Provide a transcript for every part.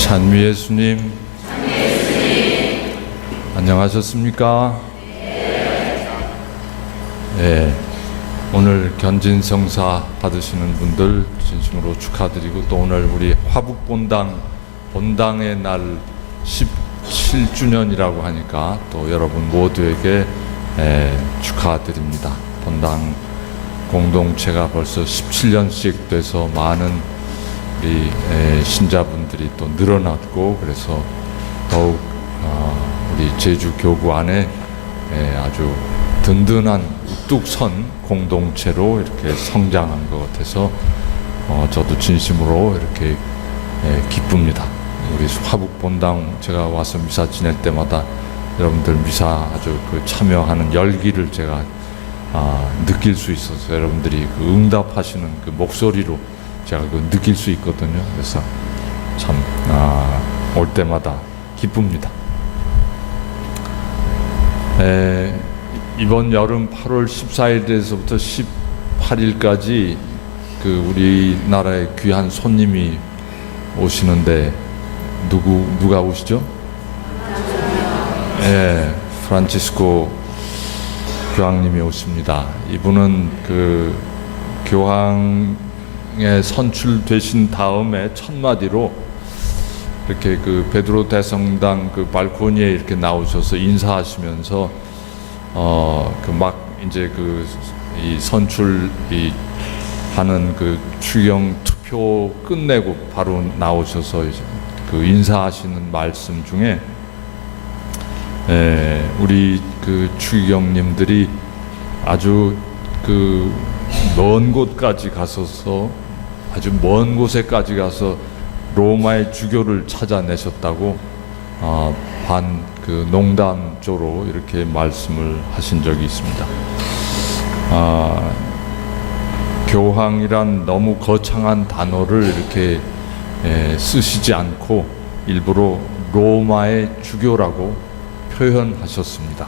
찬미 예수님, 안녕하셨습니까? 네, 오늘 견진성사 받으시는 분들 진심으로 축하드리고, 또 오늘 우리 화북본당의 날 17주년이라고 하니까 또 여러분 모두에게 축하드립니다. 본당 공동체가 벌써 17년씩 돼서 많은 우리 신자분들이 또 늘어났고, 그래서 더욱 우리 제주 교구 안에 아주 든든한 우뚝 선 공동체로 이렇게 성장한 것 같아서 저도 진심으로 이렇게 기쁩니다. 우리 화북본당 제가 와서 미사 지낼 때마다 여러분들 미사 아주 그 참여하는 열기를 제가 느낄 수 있어서, 여러분들이 그 응답하시는 그 목소리로 제가 그 느낄 수 있거든요. 그래서 참 올 때마다 기쁩니다. 이번 여름 8월 14일에서부터 18일까지 그 우리나라에 귀한 손님이 오시는데 누가 오시죠? 프란치스코 교황님이 오십니다. 이분은 그 교황에 선출되신 다음에 첫 마디로 이렇게 그 베드로 대성당 그 발코니에 이렇게 나오셔서 인사하시면서 그 막 이제 그 이 선출 하는 그 추경 투표 끝내고 바로 나오셔서 이제 그 인사하시는 말씀 중에 우리 그 추기경님들이 아주 그 먼 곳까지 가서서, 아주 먼 곳에까지 가서 로마의 주교를 찾아내셨다고 반 그 농담조로 이렇게 말씀을 하신 적이 있습니다. 교황이란 너무 거창한 단어를 이렇게 쓰시지 않고 일부러 로마의 주교라고 표현하셨습니다.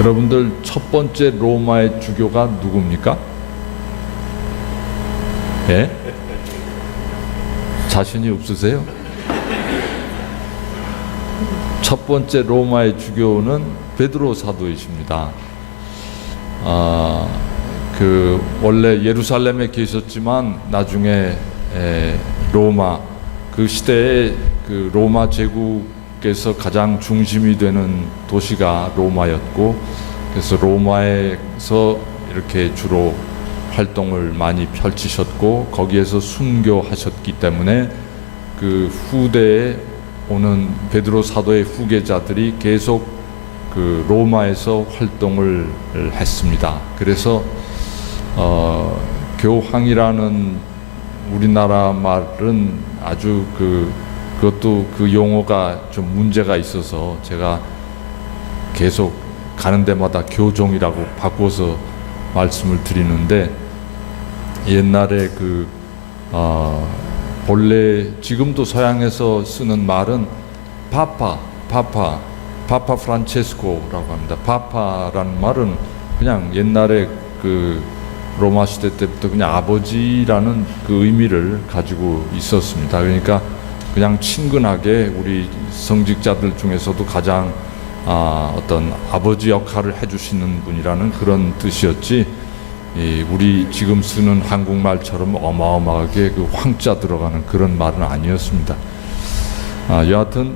여러분들 첫 번째 로마의 주교가 누굽니까? 자신이 없으세요? 첫 번째 로마의 주교는 베드로 사도이십니다. 그 원래 예루살렘에 계셨지만 나중에 로마, 그 시대에 그 로마 제국에서 가장 중심이 되는 도시가 로마였고, 그래서 로마에서 이렇게 주로 활동을 많이 펼치셨고, 거기에서 순교하셨기 때문에 그 후대에 오는 베드로 사도의 후계자들이 계속 그 로마에서 활동을 했습니다. 그래서 교황이라는 우리나라 말은 아주 그것도 그 용어가 좀 문제가 있어서 제가 계속 가는 데마다 교종이라고 바꿔서 말씀을 드리는데, 옛날에 본래 지금도 서양에서 쓰는 말은 파파 프란체스코라고 합니다. 파파라는 말은 그냥 옛날에 그 로마 시대 때부터 그냥 아버지라는 그 의미를 가지고 있었습니다. 그러니까 그냥 친근하게 우리 성직자들 중에서도 가장 어떤 아버지 역할을 해주시는 분이라는 그런 뜻이었지, 우리 지금 쓰는 한국말처럼 어마어마하게 그 황자 들어가는 그런 말은 아니었습니다. 여하튼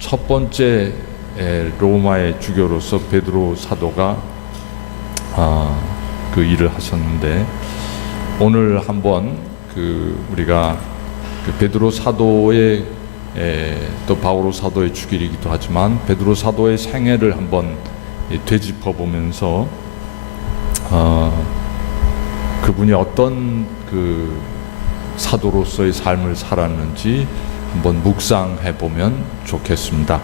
첫 번째 로마의 주교로서 베드로 사도가 그 일을 하셨는데, 오늘 한번 우리가 그 베드로 사도의 또 바오로 사도의 주길이기도 하지만 베드로 사도의 생애를 한번 되짚어 보면서 그분이 어떤 그 사도로서의 삶을 살았는지 한번 묵상해 보면 좋겠습니다.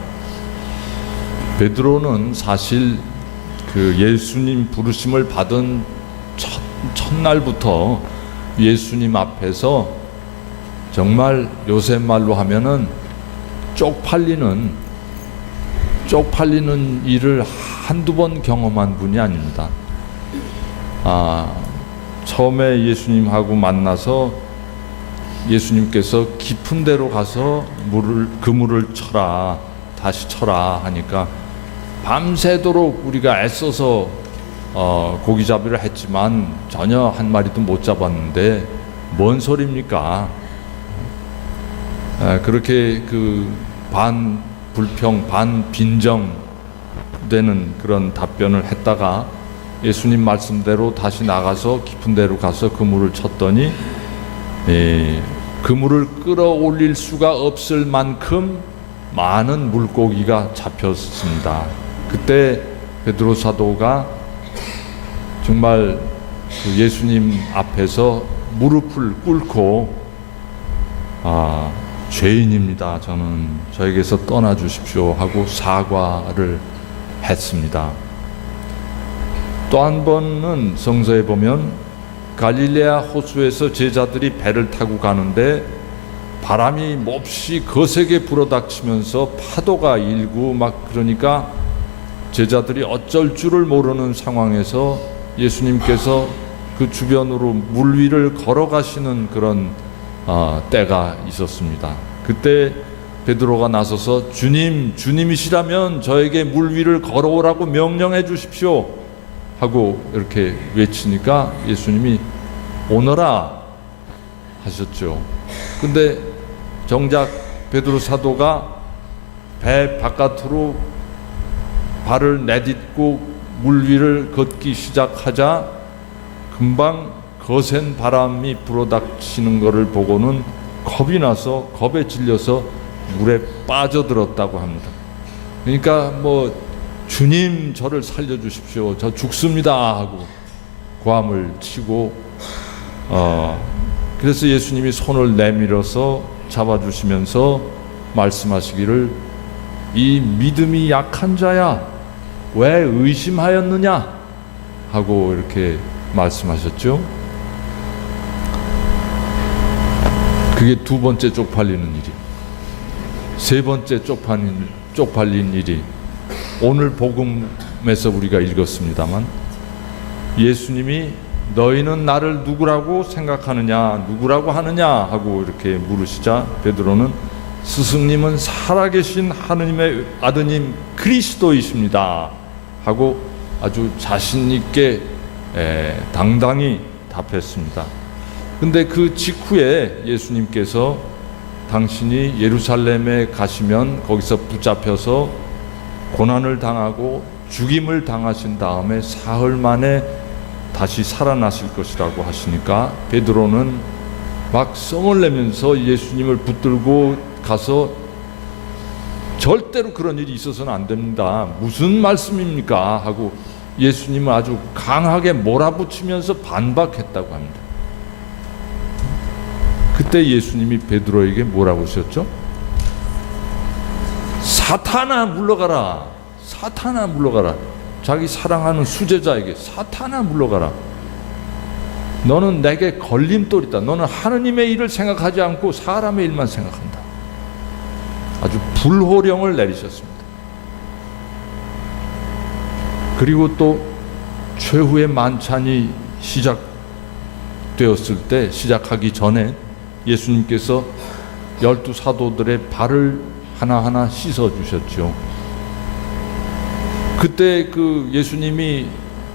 베드로는 사실 그 예수님 부르심을 받은 첫날부터 예수님 앞에서 정말 요새 말로 하면은 쪽팔리는 일을 한두 번 경험한 분이 아닙니다. 처음에 예수님하고 만나서 예수님께서 깊은 데로 가서 그물을 쳐라, 다시 쳐라 하니까 밤새도록 우리가 애써서 고기잡이를 했지만 전혀 한 마리도 못 잡았는데 뭔 소리입니까? 그렇게 그 반 불평 반 빈정 되는 그런 답변을 했다가 예수님 말씀대로 다시 나가서 깊은 데로 가서 그물을 쳤더니 그물을 끌어올릴 수가 없을 만큼 많은 물고기가 잡혔습니다. 그때 베드로 사도가 정말 그 예수님 앞에서 무릎을 꿇고 죄인입니다. 저는 저에게서 떠나 주십시오 하고 사과를 했습니다. 또 한 번은 성서에 보면 갈릴레아 호수에서 제자들이 배를 타고 가는데 바람이 몹시 거세게 불어닥치면서 파도가 일고 막 그러니까 제자들이 어쩔 줄을 모르는 상황에서 예수님께서 그 주변으로 물 위를 걸어가시는 그런 때가 있었습니다. 그때 베드로가 나서서 주님이시라면 저에게 물 위를 걸어오라고 명령해 주십시오 하고 이렇게 외치니까 예수님이 오너라 하셨죠. 근데 정작 베드로 사도가 배 바깥으로 발을 내딛고 물 위를 걷기 시작하자 금방 거센 바람이 불어닥치는 것을 보고는 겁이 나서 겁에 질려서 물에 빠져들었다고 합니다. 그러니까 주님 저를 살려주십시오, 저 죽습니다 하고 고함을 치고 그래서 예수님이 손을 내밀어서 잡아주시면서 말씀하시기를 이 믿음이 약한 자야 왜 의심하였느냐 하고 이렇게 말씀하셨죠. 그게 두 번째 쪽팔리는 일이. 세 번째 쪽팔린 일이 오늘 복음에서 우리가 읽었습니다만 예수님이 너희는 나를 누구라고 생각하느냐 누구라고 하느냐 하고 이렇게 물으시자 베드로는 스승님은 살아계신 하느님의 아드님 그리스도이십니다 하고 아주 자신 있게 당당히 답했습니다. 근데 그 직후에 예수님께서 당신이 예루살렘에 가시면 거기서 붙잡혀서 고난을 당하고 죽임을 당하신 다음에 사흘 만에 다시 살아나실 것이라고 하시니까 베드로는 막 성을 내면서 예수님을 붙들고 가서 절대로 그런 일이 있어서는 안 됩니다. 무슨 말씀입니까? 하고 예수님을 아주 강하게 몰아붙이면서 반박했다고 합니다. 그때 예수님이 베드로에게 뭐라고 하셨죠? 사탄아 물러가라. 사탄아 물러가라. 자기 사랑하는 수제자에게 사탄아 물러가라. 너는 내게 걸림돌이다. 너는 하느님의 일을 생각하지 않고 사람의 일만 생각한다. 아주 불호령을 내리셨습니다. 그리고 또 최후의 만찬이 시작되었을 때 시작하기 전에 예수님께서 12 사도들의 발을 하나하나 씻어 주셨죠. 그때 그 예수님이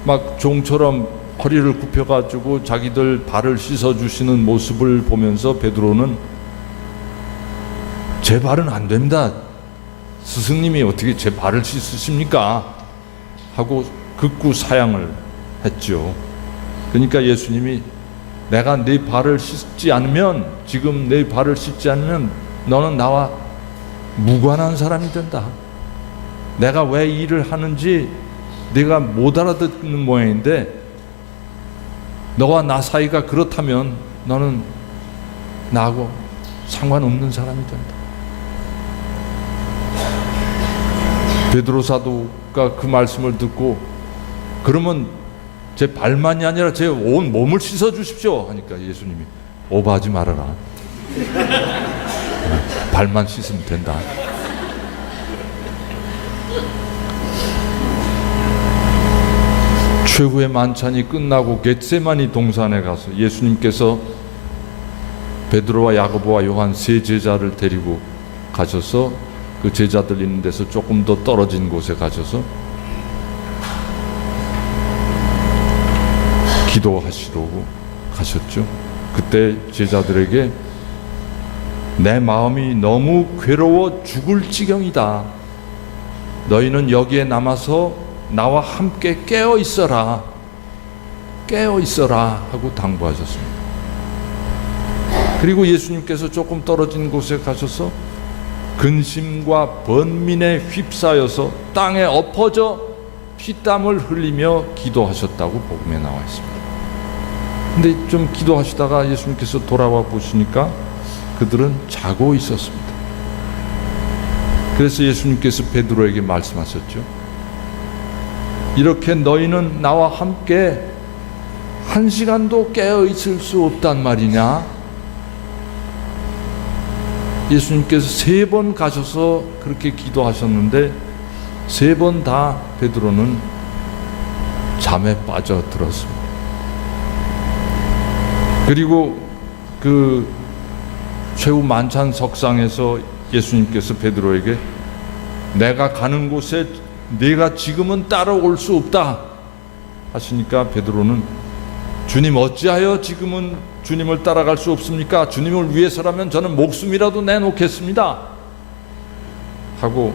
막 종처럼 허리를 굽혀 가지고 자기들 발을 씻어 주시는 모습을 보면서 베드로는 제 발은 안 됩니다. 스승님이 어떻게 제 발을 씻으십니까? 하고 극구 사양을 했죠. 그러니까 예수님이 내가 네 발을 씻지 않으면 지금 네 발을 씻지 않으면 너는 나와 무관한 사람이 된다. 내가 왜 일을 하는지 네가 못 알아듣는 모양인데 너와 나 사이가 그렇다면 너는 나하고 상관없는 사람이 된다. 베드로 사도가 그 말씀을 듣고 그러면 제 발만이 아니라 제 온 몸을 씻어 주십시오 하니까 예수님이 오버하지 말아라. 발만 씻으면 된다. 최후의 만찬이 끝나고 겟세마니 동산에 가서 예수님께서 베드로와 야고보와 요한 세 제자를 데리고 가셔서 그 제자들 있는 데서 조금 더 떨어진 곳에 가셔서 기도하시려고 가셨죠. 그때 제자들에게 내 마음이 너무 괴로워 죽을 지경이다. 너희는 여기에 남아서 나와 함께 깨어 있어라. 깨어 있어라 하고 당부하셨습니다. 그리고 예수님께서 조금 떨어진 곳에 가셔서 근심과 번민에 휩싸여서 땅에 엎어져 피땀을 흘리며 기도하셨다고 복음에 나와 있습니다. 근데 좀 기도하시다가 예수님께서 돌아와 보시니까 그들은 자고 있었습니다. 그래서 예수님께서 베드로에게 말씀하셨죠. 이렇게 너희는 나와 함께 한 시간도 깨어 있을 수 없단 말이냐? 예수님께서 3번 가셔서 그렇게 기도하셨는데 3번 다 베드로는 잠에 빠져들었습니다. 그리고 그 최후 만찬 석상에서 예수님께서 베드로에게 내가 가는 곳에 네가 지금은 따라올 수 없다 하시니까 베드로는 주님 어찌하여 지금은 주님을 따라갈 수 없습니까? 주님을 위해서라면 저는 목숨이라도 내놓겠습니다 하고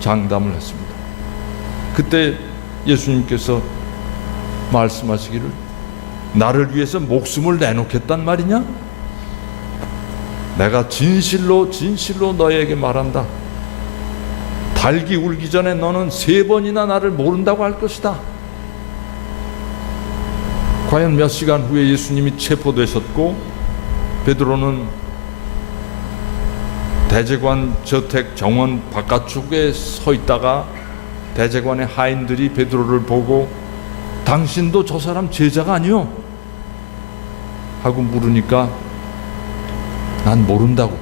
장담을 했습니다. 그때 예수님께서 말씀하시기를 나를 위해서 목숨을 내놓겠단 말이냐? 내가 진실로 진실로 너희에게 말한다. 닭이 울기 전에 너는 3번이나 나를 모른다고 할 것이다. 과연 몇 시간 후에 예수님이 체포되셨고 베드로는 대제관 저택 정원 바깥쪽에 서 있다가 대제관의 하인들이 베드로를 보고 당신도 저 사람 제자가 아니요? 하고 물으니까 난 모른다고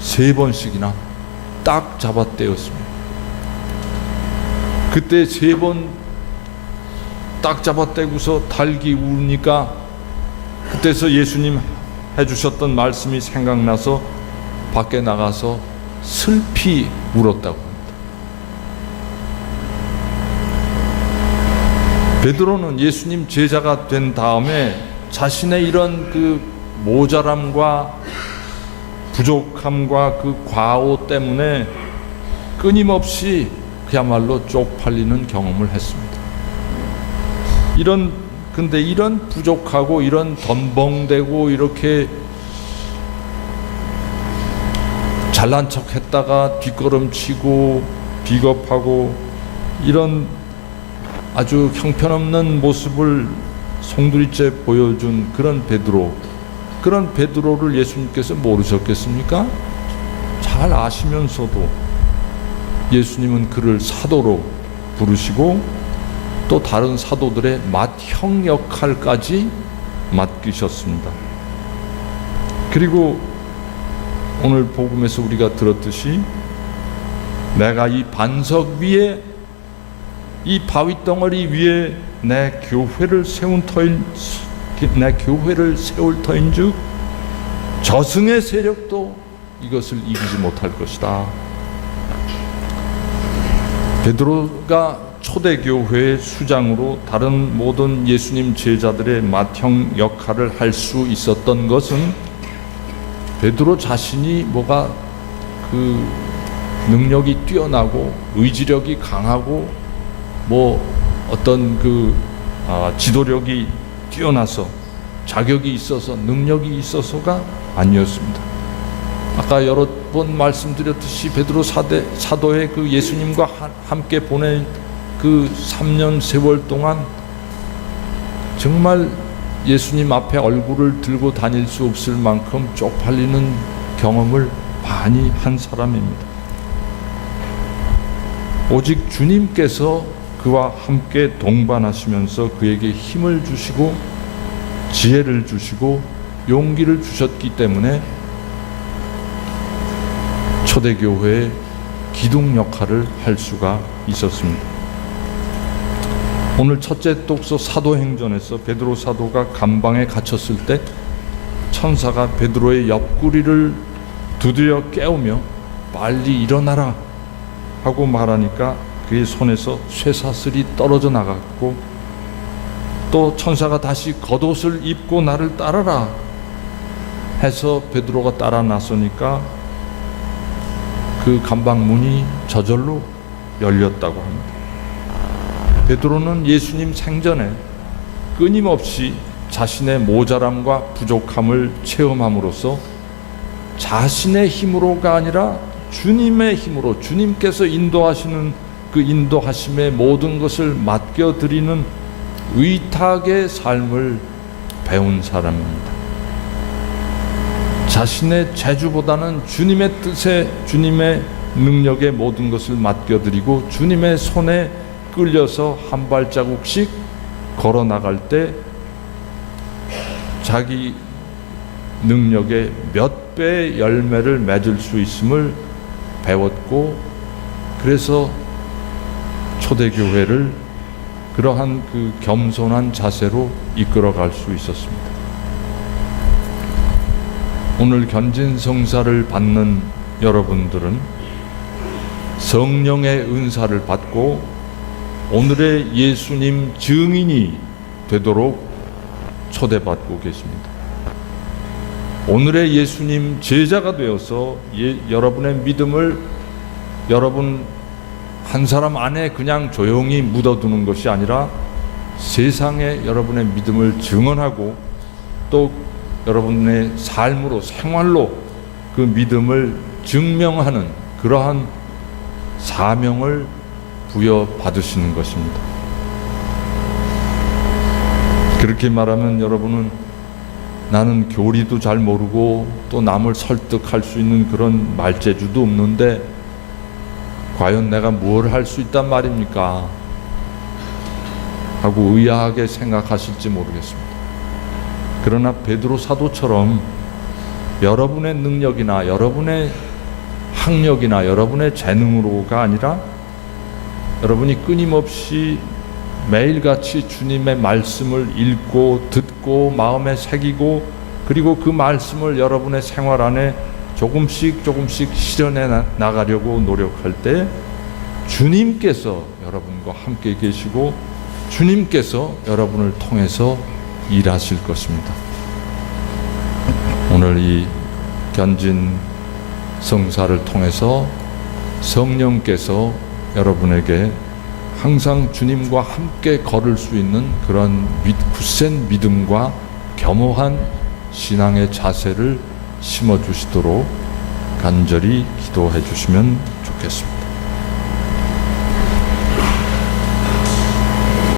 3번씩이나 딱 잡아떼었습니다. 그때 3번 딱 잡아떼고서 닭이 우니까 그때서 예수님 해주셨던 말씀이 생각나서 밖에 나가서 슬피 울었다고 합니다. 베드로는 예수님 제자가 된 다음에 자신의 이런 그 모자람과 부족함과 그 과오 때문에 끊임없이 그야말로 쪽팔리는 경험을 했습니다. 근데 이런 부족하고 이런 덤벙대고 이렇게 잘난 척 했다가 뒷걸음치고 비겁하고 이런 아주 형편없는 모습을 송두리째 보여준 그런 베드로를 예수님께서 모르셨겠습니까? 잘 아시면서도 예수님은 그를 사도로 부르시고 또 다른 사도들의 맏형 역할까지 맡기셨습니다. 그리고 오늘 복음에서 우리가 들었듯이 내가 이 반석 위에 이 바위덩어리 위에 내 교회를 세울 터인즉 저승의 세력도 이것을 이기지 못할 것이다. 베드로가 초대교회의 수장으로 다른 모든 예수님 제자들의 맏형 역할을 할 수 있었던 것은 베드로 자신이 뭐가 그 능력이 뛰어나고 의지력이 강하고 뭐 어떤 그 지도력이 뛰어나서 자격이 있어서 능력이 있어서가 아니었습니다. 아까 여러 번 말씀드렸듯이 베드로 사도의 그 예수님과 함께 보낸 그 3년 세월 동안 정말 예수님 앞에 얼굴을 들고 다닐 수 없을 만큼 쪽팔리는 경험을 많이 한 사람입니다. 오직 주님께서 그와 함께 동반하시면서 그에게 힘을 주시고 지혜를 주시고 용기를 주셨기 때문에 초대교회의 기둥 역할을 할 수가 있었습니다. 오늘 첫째 독서 사도행전에서 베드로 사도가 감방에 갇혔을 때 천사가 베드로의 옆구리를 두드려 깨우며 빨리 일어나라 하고 말하니까 그의 손에서 쇠사슬이 떨어져 나갔고, 또 천사가 다시 겉옷을 입고 나를 따르라 해서 베드로가 따라 나서니까 그 감방 문이 저절로 열렸다고 합니다. 베드로는 예수님 생전에 끊임없이 자신의 모자람과 부족함을 체험함으로써 자신의 힘으로가 아니라 주님의 힘으로, 주님께서 인도하시는 그 인도하심의 모든 것을 맡겨드리는 의탁의 삶을 배운 사람입니다. 자신의 재주보다는 주님의 뜻에, 주님의 능력에 모든 것을 맡겨드리고 주님의 손에 끌려서 한 발자국씩 걸어 나갈 때 자기 능력의 몇 배의 열매를 맺을 수 있음을 배웠고, 그래서 초대교회를 그러한 그 겸손한 자세로 이끌어갈 수 있었습니다. 오늘 견진성사를 받는 여러분들은 성령의 은사를 받고 오늘의 예수님 증인이 되도록 초대받고 계십니다. 오늘의 예수님 제자가 되어서 여러분의 믿음을 여러분 한 사람 안에 그냥 조용히 묻어두는 것이 아니라 세상에 여러분의 믿음을 증언하고 또 여러분의 삶으로, 생활로 그 믿음을 증명하는 그러한 사명을 부여받으시는 것입니다. 그렇게 말하면 여러분은 나는 교리도 잘 모르고 또 남을 설득할 수 있는 그런 말재주도 없는데 과연 내가 뭘 할 수 있단 말입니까? 하고 의아하게 생각하실지 모르겠습니다. 그러나 베드로 사도처럼 여러분의 능력이나 여러분의 학력이나 여러분의 재능으로가 아니라 여러분이 끊임없이 매일같이 주님의 말씀을 읽고 듣고 마음에 새기고 그리고 그 말씀을 여러분의 생활 안에 조금씩 실현해 나가려고 노력할 때 주님께서 여러분과 함께 계시고 주님께서 여러분을 통해서 일하실 것입니다. 오늘 이 견진 성사를 통해서 성령께서 여러분에게 항상 주님과 함께 걸을 수 있는 그런 굳센 믿음과 겸허한 신앙의 자세를 심어주시도록 간절히 기도해 주시면 좋겠습니다.